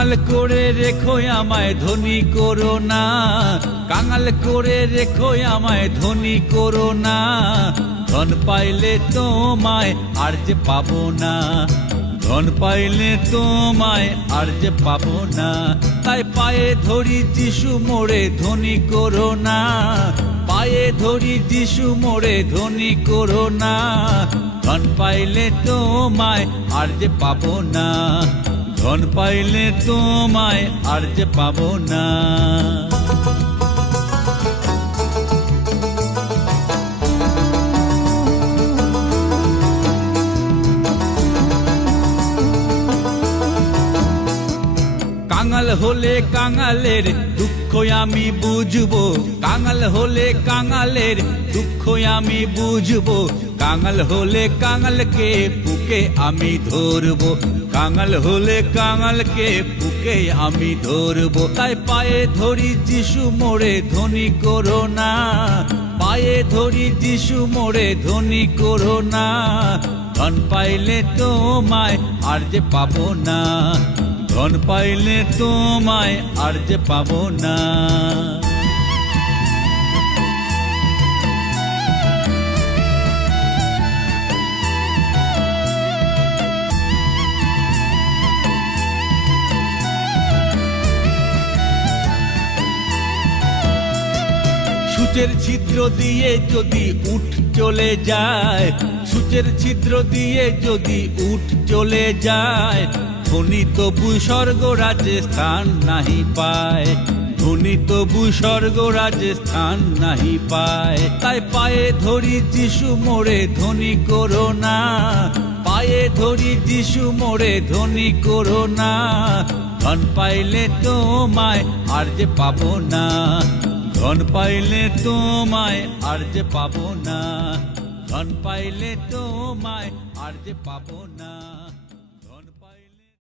কাঙাল করে রেখো আমায় ধনী করো না, কাঙাল করে রেখো আমায় ধনী করো না, ধন পাইলে তোমায় আর যে পাবো না, ধন পাইলে তোমায় আর যে পাবো না। তাই পায়ে ধরি যিশু মোরে ধনী করো না, পায়ে ধরি যিশু মোরে ধনী করো না, ধন পাইলে তোমায় আর যে পাবো না, ধন পাইলে তোমায় আর যে পাবো না। কাঙাল হলে কাঙালের দুঃখ আমি বুঝবো, কাঙাল হলে কাঙালের দুঃখ আমি বুঝবো, কাঙাল হলে কাঙালকে বুকে আমি ধরবো, কাঙাল হলে কাঙালকে বুকে আমি ধরবো। তাই পায়ে ধরি যিশু মোরে ধনী করো না, পায়ে ধরি যিশু মোরে ধনী করো না, ধন পাইলে তোমায় আর যে পাবো না, ধন পাইলে তোমায় আর যে পাবো না। সূচের ছিদ্র দিয়ে যদি উঠ চলে যায়, সূচের ছিদ্র দিয়ে যদি উঠ চলে যায়, ধনী তবু স্বর্গরাজে স্থান নাহি পায়, ধনী তবু স্বর্গরাজে স্থান নাহি পায়। তাই পায়ে ধরি যিশু মোরে ধনী করো না, পায়ে ধরি যিশু মোরে ধনী করো না, ধন পাইলে তোমায় আর যে পাবো না, ধন পাইলে তোমায় আর যে পাবো না, ধন পাইলে তোমায় আর যে পাবো না।